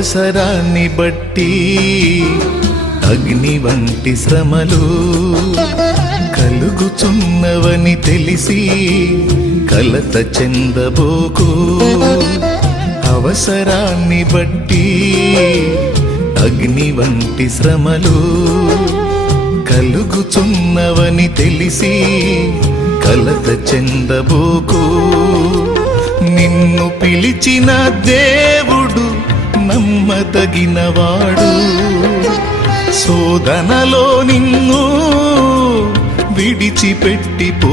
అవసరాన్ని బట్టి అగ్ని వంటి శ్రమలు కలుగుచున్నవని తెలిసి కలత చెందబోకు. అవసరాన్ని బట్టి అగ్ని వంటి శ్రమలు కలుగుచున్నవని తెలిసి కలత చెందబోకు. నిన్ను పిలిచిన దేవుడు నమ్మదగినవాడు, శోధనలో నిన్ను విడిచిపెట్టిపోడు.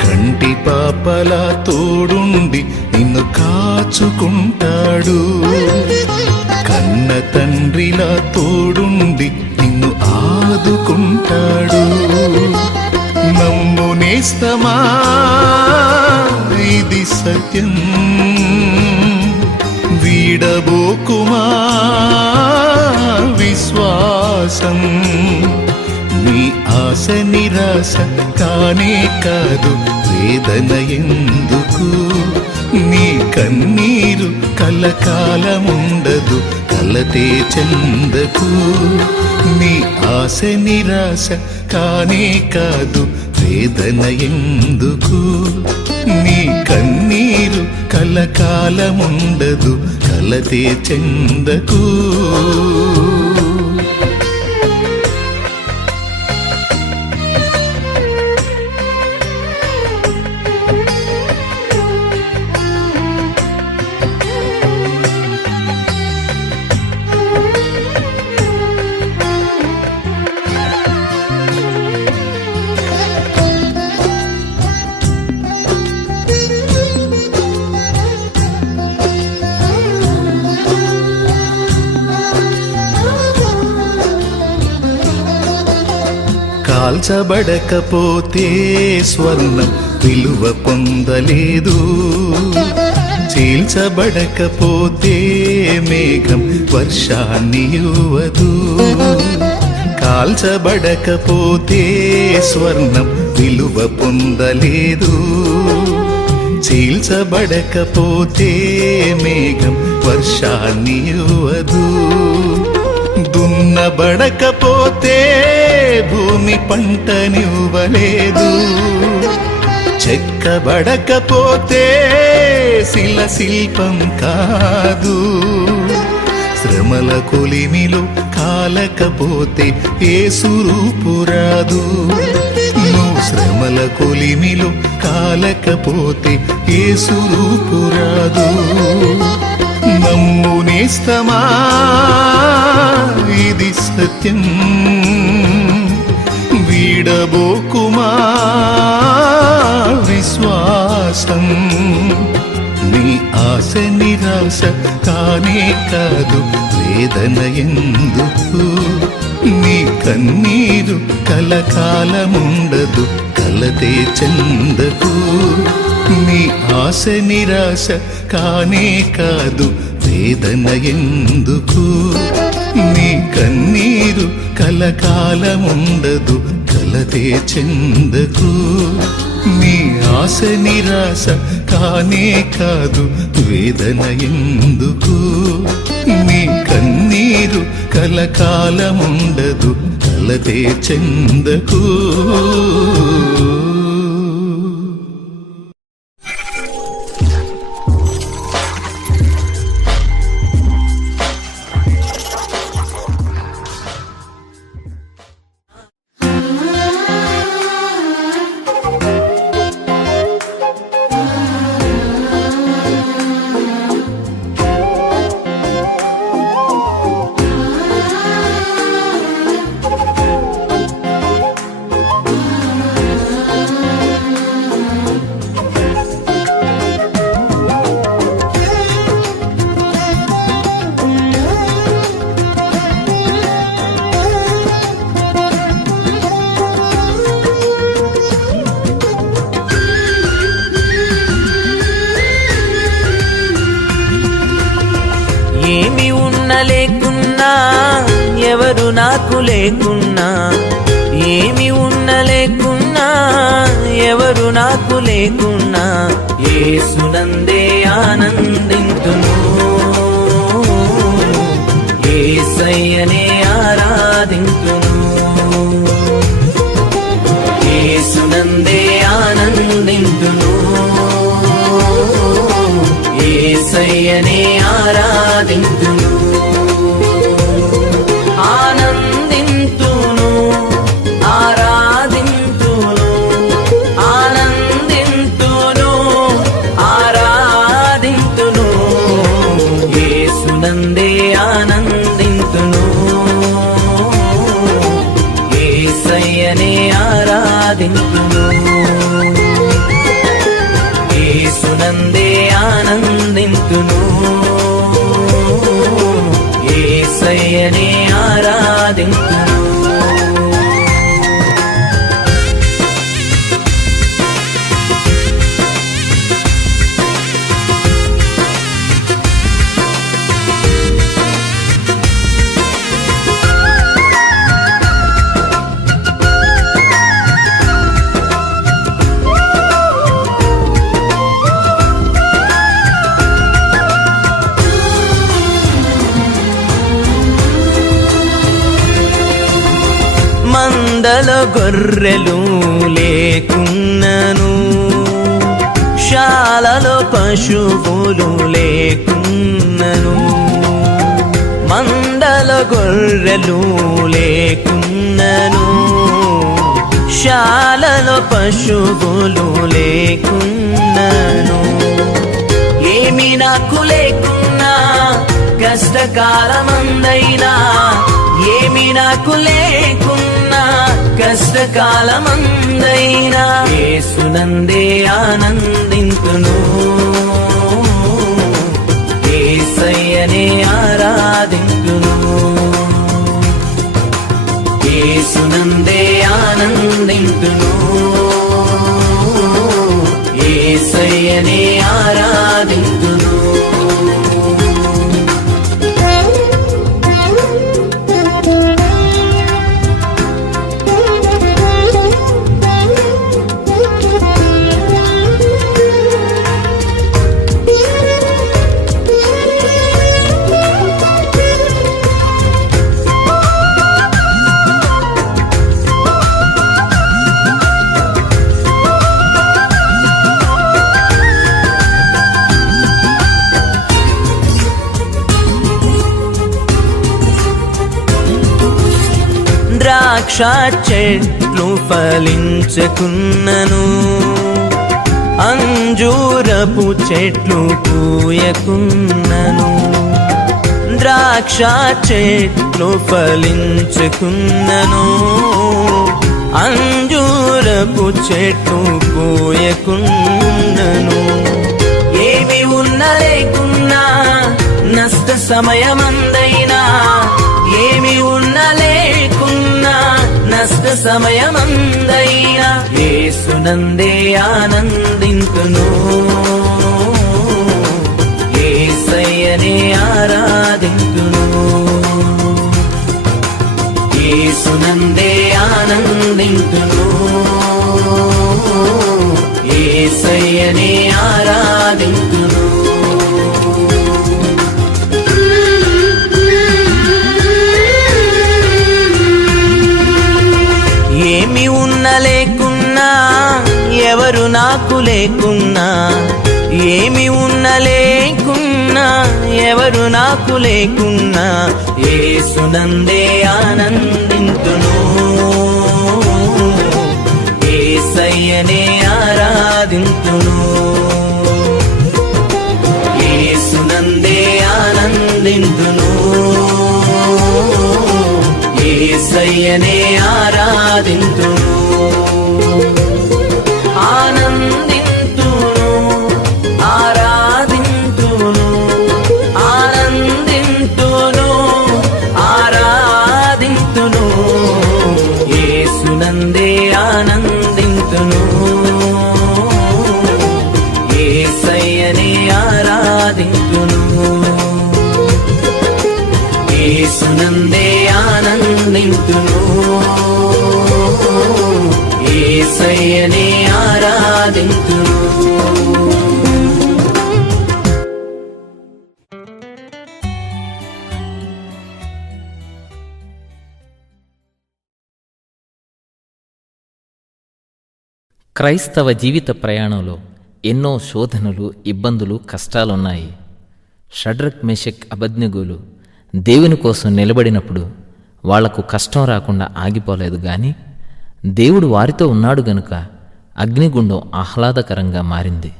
కంటి పాపలా తోడుండి నిన్ను కాచుకుంటాడు, కన్న తండ్రిలా తోడుండి నిన్ను ఆదుకుంటాడు. నమ్ము నేస్తమా, ఇది సత్యం, వీడబోకుమా విశ్వాసం. నీ ఆశ నిరాశ కానే కాదు, వేదన ఎందుకు? నీ కన్నీరు కలకాలముండదు, కలతే చెందకు. నీ ఆశ నిరాశ కానే కాదు, వేదన ఎందుకు? నీ కన్నీరు కలకాలముండదు, కలతే చెందకు. కాల్చబడకపోతే స్వర్ణం విలువ పొందలేదు, చీల్చబడకపోతే మేఘం వర్షాన్ని ఇవ్వదు. కాల్చబడకపోతే స్వర్ణం విలువ పొందలేదు, చీల్చబడకపోతే మేఘం వర్షాన్ని ఇవ్వదు. దున్నబడకపోతే భూమి పంటనివ్వలేదు, చెక్కబడకపోతే శిల శిల్పం కాదు. శ్రమల కొలిమిలో కాలకపోతే యేసు రూపు రాదు. నువ్వు శ్రమల కొలిమిలో కాలకపోతే యేసు రూపు రాదు. నమ్ము నేస్తమా, ఇది సత్యం, వీడబోకుమా విశ్వాసం. నీ ఆశ నిరాశ కానే కాదు, వేదన ఎందుకు? నీ కన్నీరు కలకాలముండదు, కలతే చెందకు. నీ ఆశ నిరాశ కానే కాదు, వేదన ఎందుకు? నీ కన్నీరు కలకాలముండదు, కలతే చెందకు. నీ ఆశ నిరాశ కానే కాదు, వేదన ఎందుకు? నీ కన్నీరు కలకాలముండదు, కలతే చెందకు. ఏమి ఉన్న లేకున్నా, ఎవరు నాకు లేకున్నా, ఏమి ఉన్న లేకున్నా, ఎవరు నాకు లేకున్నా, యేసునందే ఆనందింతును. యేసయ్యనే ఆరాధింతును. మందల గొర్రెలు లేకున్నను, శాలలో పశువులు లేకున్నను. మందల గొర్రెలు లేకున్నను, శాలలో పశువులు లేకున్నను. ఏమి నాకు లేకున్నా కష్టకాలమందైనా, ఏమి నాకు లేకున్నా కష్టకాలమందైనా, యేసునందే ఆనందింతును. యేసయ్యనే ఆరాధింతును. యేసునందే ఆనందింతును. యేసయ్యనే ఆరాధింతును. ద్రాక్ష చెట్లు ఫలించకున్నను, అంజూరపు చెట్లు పూయకున్నను. ద్రాక్ష చెట్లు ఫలించకున్నను, అంజూరపు చెట్లు పూయకున్నను. ఏమి ఉన్న లేకున్నా నష్ట సమయమందైనా, ఏమి ఉన్న లేకున్నా నష్ట సమయమందైనా, యేసునందే ఆనందింతును. యేసయ్యనే ఆరాధింతును. యేసునందే ఆనందింతును. యేసయ్యనే ఆరాధింతును. ఏమి ఉన్న లేకున్నా, ఎవరు నాకు లేకున్నా, ఏమి ఉన్న లేకున్నా, ఎవరు నాకు లేకున్నా, యేసునందే ఆనందింతును. యేసయ్యనే ఆరాధింతును. యేసునందే ఆనందింతును. యేసయ్యనే ఆరాధింతును. ఆనందింతును, ఆరాధింతును, ఆనందింతును, ఆరాధింతును. యేసునందే ఆనందింతును. యేసయ్యనే ఆరాధింతును. యేసునందే ఆనందింతును. యేసయ్యనే ఆరాధింతును. క్రైస్తవ జీవిత ప్రయాణంలో ఎన్నో శోధనలు, ఇబ్బందులు, కష్టాలున్నాయి. షడ్రక్, మేషక్, అబేద్నెగోలు దేవుని కోసం నిలబడినప్పుడు వాళ్లకు కష్టం రాకుండా ఆగిపోలేదు గాని, దేవుడు వారితో ఉన్నాడు గనుక అగ్నిగుండం ఆహ్లాదకరంగా మారింది.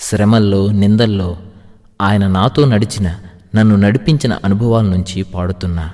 శ్రమల్లో, నిందల్లో ఆయన నాతో నన్ను నడిపించిన అనుభవాల నుంచి పాడుతున్నా.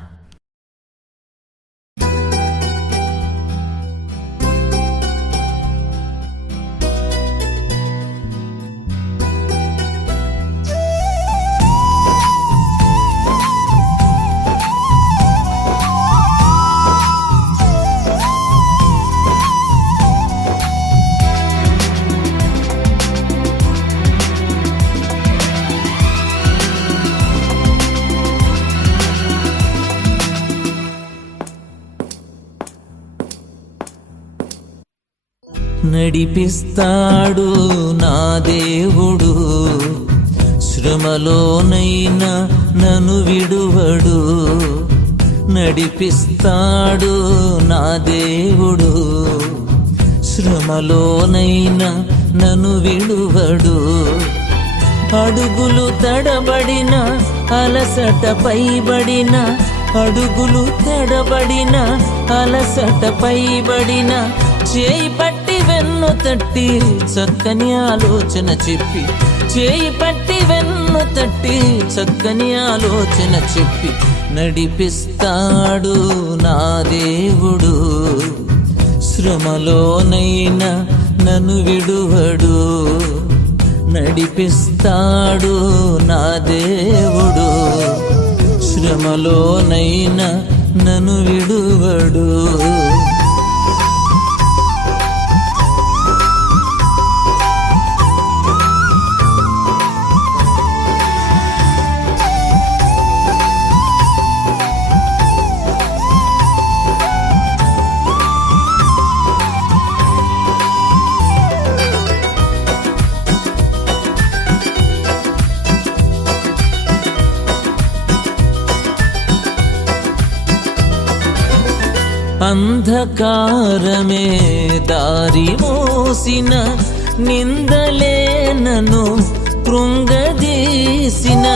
నడిపిస్తాడు నా దేవుడు, శ్రమలోనైనా నన్ను విడువడు. నడిపిస్తాడు నా దేవుడు, శ్రమలోనైనా నన్ను విడువడు. అడుగులు తడబడిన అలసట పైబడిన, అడుగులు తడబడిన అలసట పైబడిన, చేయి పట్టి వెన్ను తట్టి చక్కని ఆలోచన చెప్పి, చేయి పట్టి వెన్ను తట్టి చక్కని ఆలోచన చెప్పి, నడిపిస్తాడు నా దేవుడు, శ్రమలోనైనా నన్ను విడువడు. నడిపిస్తాడు నా దేవుడు, శ్రమలోనైనా నన్ను విడువడు. అంధకారమే దారి మోసిన, నిందలే నన్ను కృంగదీసిన,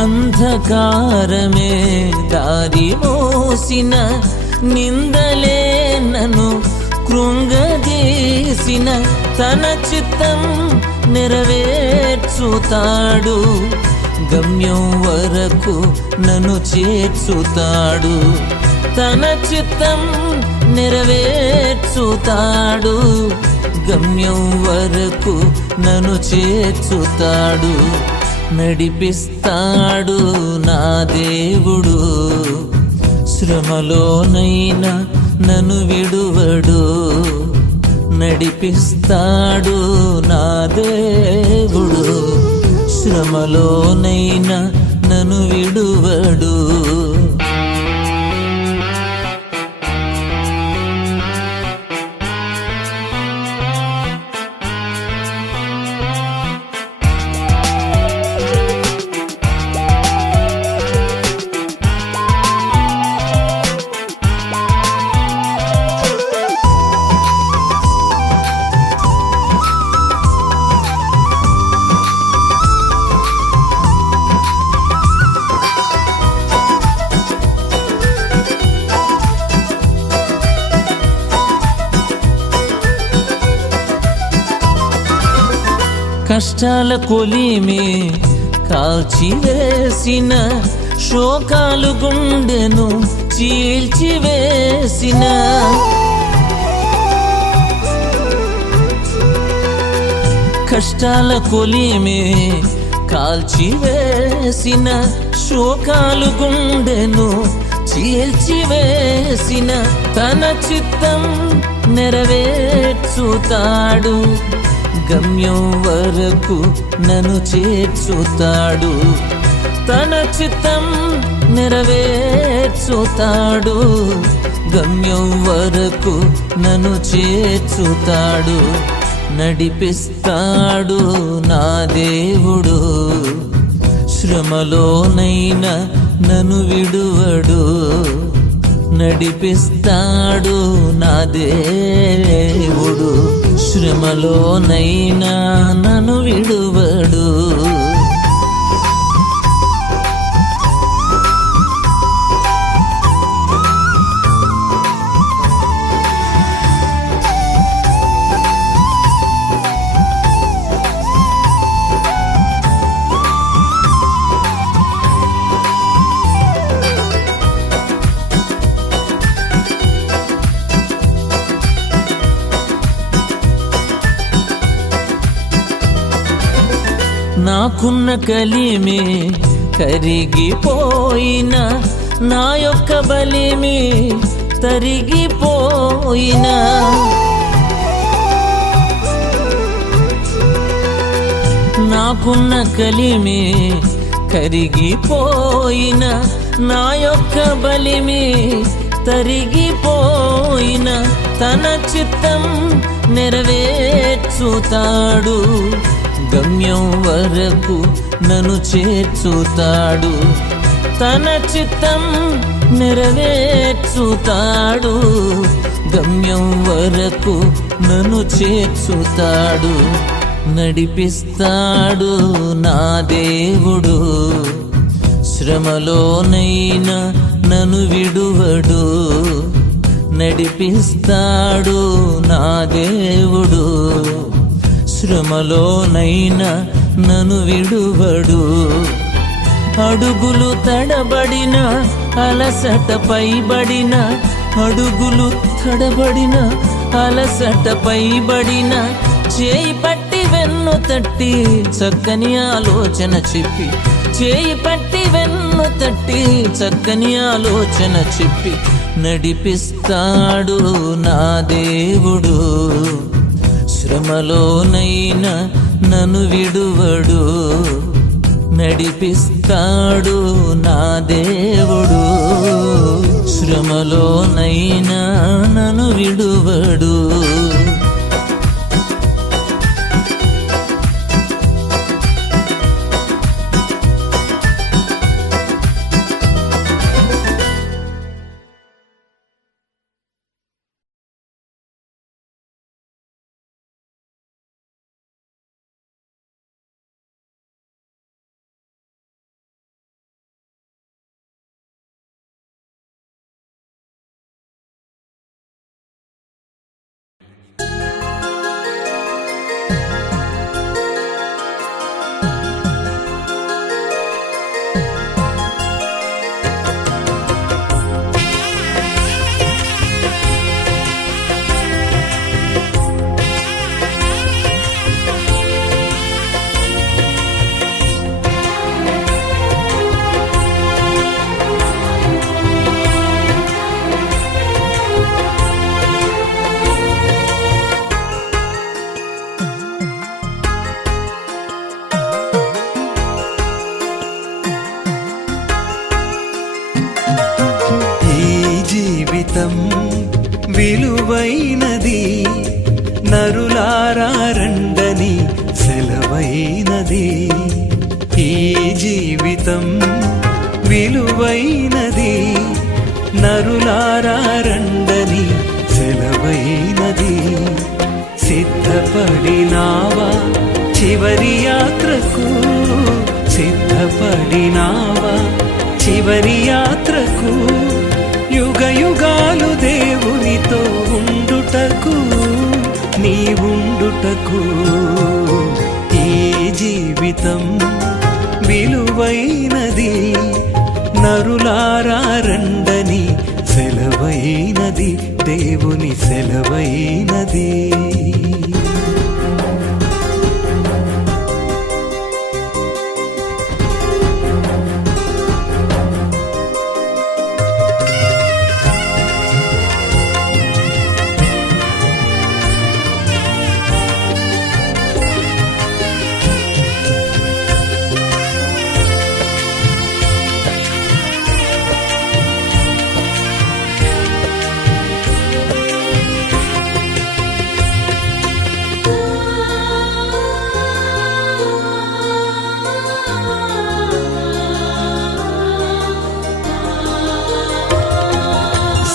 అంధకారమే దారి మోసిన, నిందలే నన్ను కృంగదీసిన, తన చిత్తం నెరవేర్చుతాడు, గమ్యం వరకు నన్ను చేర్చుతాడు. తన చిత్తం నెరవేర్చుతాడు, గమ్యం వరకు నన్ను చేర్చుతాడు. నడిపిస్తాడు నా దేవుడు, శ్రమలోనైనా నన్ను విడువడు. నడిపిస్తాడు నా దేవుడు, శ్రమలోనైనా నన్ను విడువడు. కష్టాల కొలిమే కాల్చివేసిన, శోకాలు గుండెను చీల్చివేసిన, కష్టాల కొలిమే కాల్చివేసిన, శోకాలు గుండెను చీల్చివేసిన, తన చిత్తం నెరవేర్చుతాడు, గమ్యం వరకు నన్ను చేర్చుతాడు. తన చిత్తం నెరవేర్చుతాడు, గమ్యం వరకు నన్ను చేర్చుతాడు. నడిపిస్తాడు నా దేవుడు, శ్రమలోనైనా నన్ను విడువడు. నడిపిస్తాడు నా దేవుడు, శ్రమలోనైనా నన్ను విడువడు. నాకున్న కలిమే కరిగిపోయిన, నా యొక్క బలిమే తరిగిపోయిన, నాకున్న కలిమే కరిగిపోయిన, నా యొక్క బలిమి తరిగిపోయిన తన చిత్తం నెరవేర్చుతాడు. గమ్యం వరకు నన్ను చేర్చుతాడు. తన చిత్తం నెరవేర్చుతాడు. గమ్యం వరకు నన్ను చేర్చుతాడు. నడిపిస్తాడు నా దేవుడు. శ్రమలోనైనా నన్ను విడువడు. నడిపిస్తాడు నా దేవుడు. శ్రమలోనైనా నన్ను విడువడు. అడుగులు తడబడిన అలసట పైబడిన, అడుగులు తడబడిన అలసట పైబడిన, చేయి పట్టి వెన్ను తట్టి చక్కని ఆలోచన చెప్పి, చేయి పట్టి వెన్ను తట్టి చక్కని ఆలోచన చెప్పి నడిపిస్తాడు నా దేవుడు. శ్రమలోనైనా నన్ను విడువడు. నడిపిస్తాడు నా దేవుడు. శ్రమలోనైనా నన్ను విడువడు. జీవితం విలువైనది, నరులారా రండని సెలవైనది. ఈ జీవితం విలువైనది, నరులారా రండని సెలవైనది. సిద్ధపడినావా చివరి యాత్రకు, సిద్ధపడినావా చివరి యాత్రకు, యుగ యుగాలు దేవునితో ఉండుటకు, నీవుండుటకు. ఈ జీవితం విలువైనది, నరులారా రండని సెలవైనది, దేవుని సెలవైనది.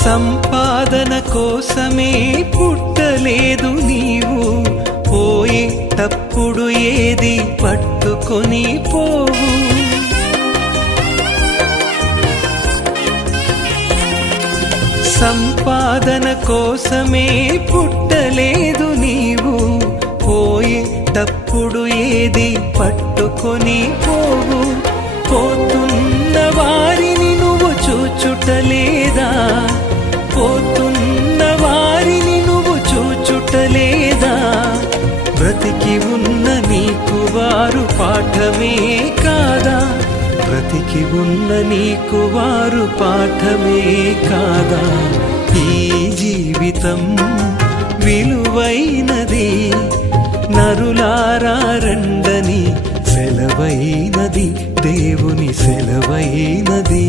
సంపాదన కోసమే పుట్టలేదు నీవు, పోయేటప్పుడు ఏది పట్టుకొని పోవు. సంపాదన కోసమే పుట్టలేదు నీవు, పోయేటప్పుడు ఏది పట్టుకొని పోవు. పోతున్న వారిని నువ్వు చూచుటలేదా, పోతున్న వారిని నువ్వు చూచుటలేదా. బ్రతికి ఉన్న నీకు వారు పాఠమే కాదా, బ్రతికి ఉన్న నీకు వారు పాఠమే కాదా. ఈ జీవితం విలువైనది, నరులారా రండని సెలవైనది, దేవుని సెలవైనది.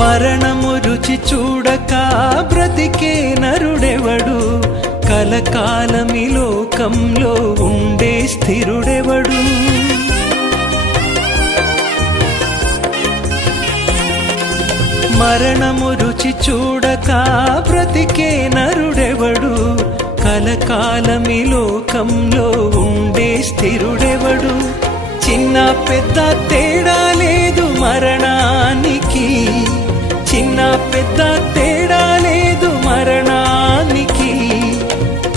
మరణము రుచి చూడక బ్రతికే నరుడెవడు, కలకాలమి లోకంలో ఉండే స్థిరుడెవడు. మరణము రుచి చూడక బ్రతికే నరుడెవడు, కలకాలమి లోకంలో ఉండే స్థిరుడెవడు. చిన్న పెద్ద తేడా లేదు మరణానికి, చిన్న పెద్ద తేడా లేదు మరణానికి.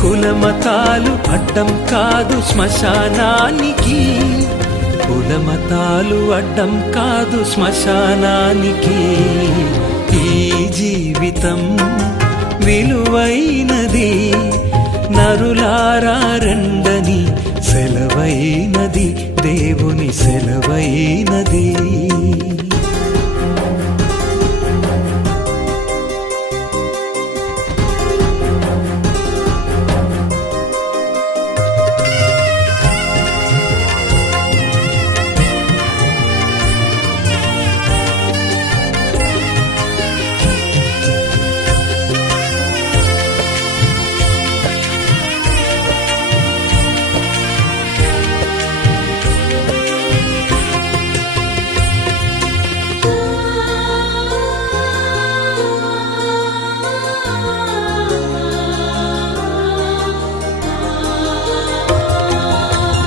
కులమతాలు అడ్డం కాదు శ్మశానానికి, కులమతాలు అడ్డం కాదు శ్మశానానికి. ఈ జీవితం విలువైనది, నరులారా రండని సెలవైనది, దేవుని సెలవైనది.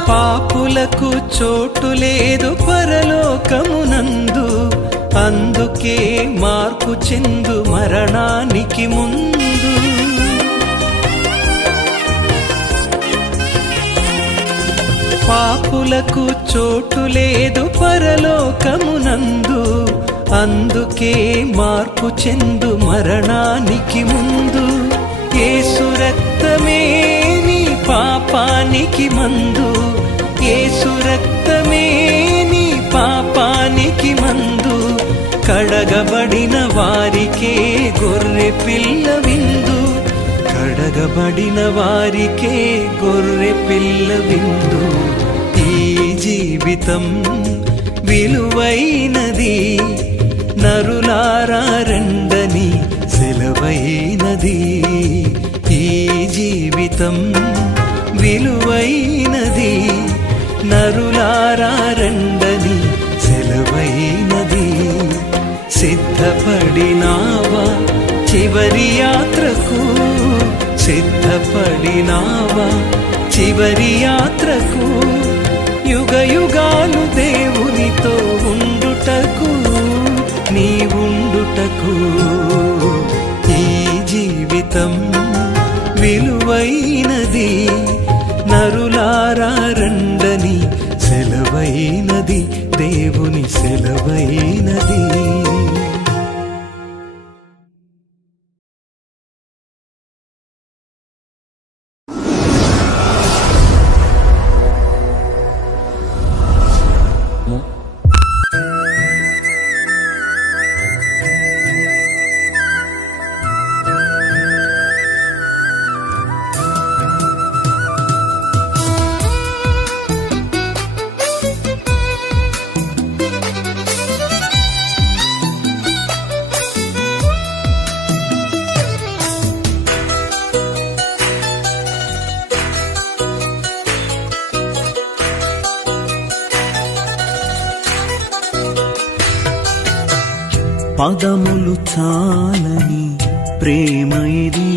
పాపులకు చోటు లేదు పరలోకమునందు, అందుకే మార్పు చెందు మరణానికి ముందు. పాపులకు చోటు లేదు పరలోకమునందు, అందుకే మార్పు చెందు మరణానికి ముందు. యేసు రక్తమే నీ పాపానికి మందు, యేసు రక్తమే నీ పాపానికి మందు. కడగబడిన వారికే గొర్రె పిల్ల విందు, కడగబడిన వారికే గొర్రె పిల్ల విందు. ఈ జీవితం విలువైనది, నరులారా రండని సెలవైనది. ఈ జీవితం విలువైనది, నరులారా రండని సెలవైనది. సిద్ధపడినావా చివరి యాత్రకు, సిద్ధపడినావా చివరి యాత్రకు. యుగ యుగాలు దేవునితో ఉండుటకు, నీ ఉండుటకు. ఈ జీవితం విలువైనది, నరులారా రండని సెలవైనది, దేవుని సెలవైనది. పదములు చాలని ప్రేమ ఇది,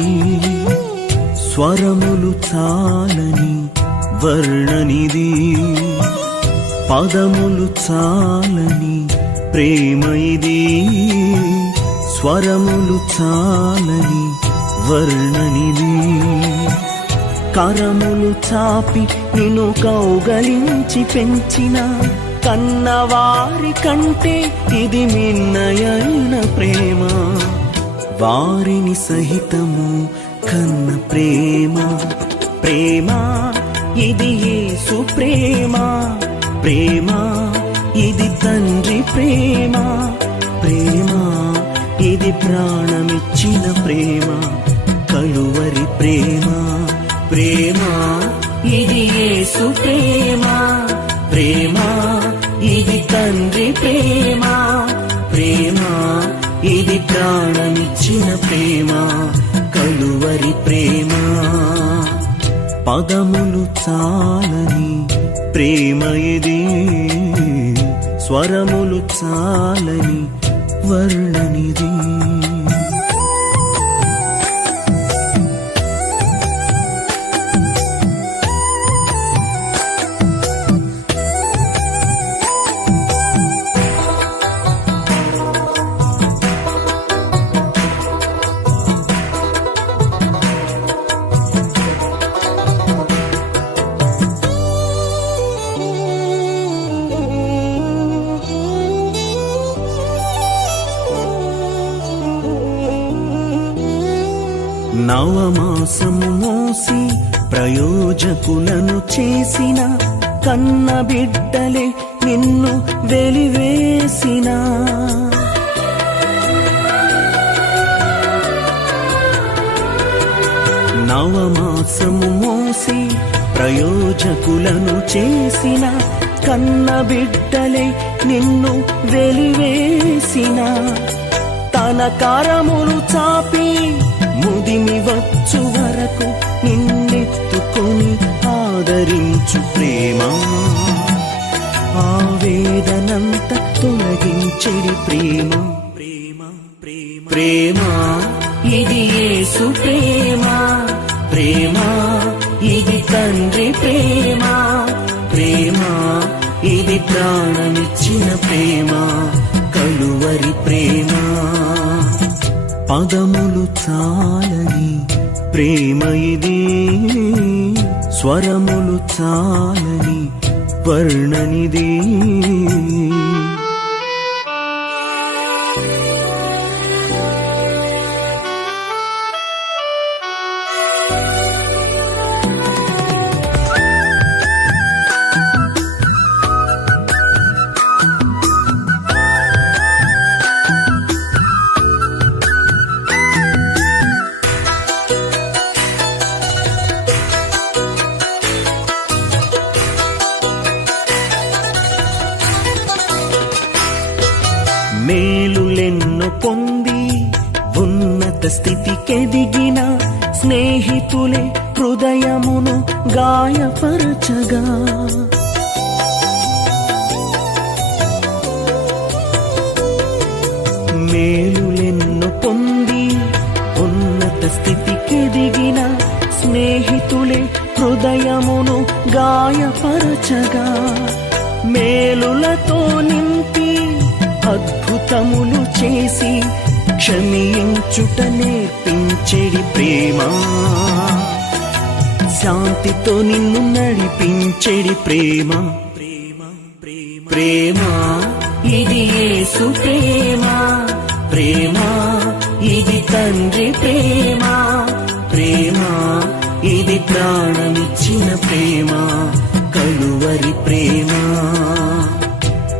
స్వరములు చాలని వర్ణనిది. పదములు చాలని ప్రేమ ఇది, స్వరములు చాలని వర్ణనిది. కరములు చాపి నిన్ను కౌగలించి పెంచిన కన్నవారి కంటే ఇది మిన్నయైన ప్రేమ. వారిని సహితము కన్న ప్రేమ, ప్రేమ ఇది యేసు ప్రేమ. ప్రేమ ఇది తండ్రి ప్రేమ, ప్రేమ ఇది ప్రాణమిచ్చిన ప్రేమ. కలువరి ప్రేమ, ప్రేమ ఇది యేసు ప్రేమ. ప్రేమ ఇది తండ్రి ప్రేమ, ప్రేమ ఇది ప్రాణమిచ్చిన ప్రేమ, కలువరి ప్రేమ. పదములు చాలని ప్రేమ ఇది, స్వరములు చాలని వర్ణనిది. నవమాసము మోసి ప్రయోజకులను చేసిన కన్న బిడ్డలే నిన్ను వెలివేసిన. నవమాసము మోసి ప్రయోజకులను చేసిన కన్న బిడ్డలే నిన్ను వెలివేసిన. తన కరములు చాపి ముదిమి వచ్చు వరకు నిన్నెత్తుకొని ఆదరించు ప్రేమ, ఆవేదనంత తొలగించెడి ప్రేమ. ప్రేమ ప్రేమ ప్రేమ ఇది యేసు ప్రేమ, ప్రేమ ఇది తండ్రి ప్రేమ, ప్రేమ ఇది ప్రాణమిచ్చిన ప్రేమ, కలువరి ప్రేమ. పదములు చాలని ప్రేమ ఇది, స్వరములు చాలని వర్ణనిది. మేలులెన్నో పొంది ఉన్నత స్థితికెదిగిన స్నేహితులే హృదయమును గాయపరచగా. మేలులెన్నో పొంది ఉన్నత స్థితికెదిగిన స్నేహితులే హృదయమును గాయపరచగా. మేలులతో నింపి అద్భుతములు చేసి క్షమించుట నేర్పించెడి ప్రేమ, శాంతితో నిన్ను నడిపించెడి ప్రేమ. ప్రేమ ప్రేమ ప్రేమ ఇది యేసు ప్రేమ, ప్రేమ ఇది తండ్రి ప్రేమ, ప్రేమ ఇది ప్రాణమిచ్చిన ప్రేమ, కలువరి ప్రేమ.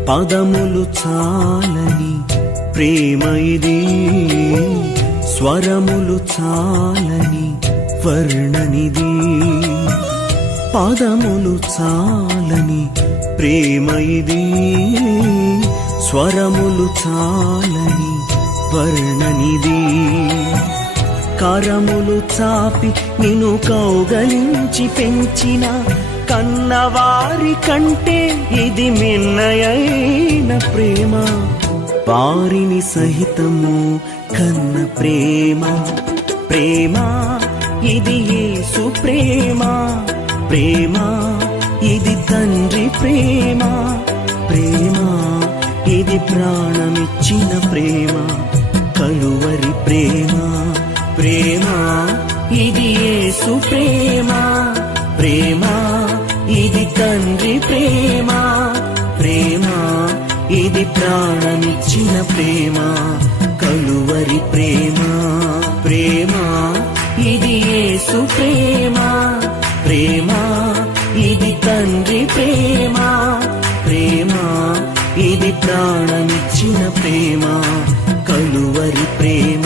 పదములు చాలని ప్రేమ ఇది, స్వరములు చాలని వర్ణనిది. పదములు చాలని ప్రేమ ఇది, స్వరములు చాలని వర్ణనిది. కరములు చాపి నిన్ను కౌగలించి పెంచిన కన్నవారి కంటే ఇది మిన్నయైన ప్రేమ, వారిని సహితము కన్న ప్రేమ. ప్రేమ ఇది యేసు ప్రేమ, ప్రేమ ఇది తండ్రి ప్రేమ, ప్రేమ ఇది ప్రాణమిచ్చిన ప్రేమ, కలువరి ప్రేమ. ప్రేమ ఇది యేసు ప్రేమ, ప్రేమ ఇది తండ్రి ప్రేమ, ప్రేమ ఇది ప్రాణమిచ్చిన ప్రేమ, కలువరి ప్రేమ. ప్రేమ ఇది యేసు ప్రేమ, ప్రేమ ఇది తండ్రి ప్రేమ, ప్రేమ ఇది ప్రాణమిచ్చిన ప్రేమ, కలువరి ప్రేమ.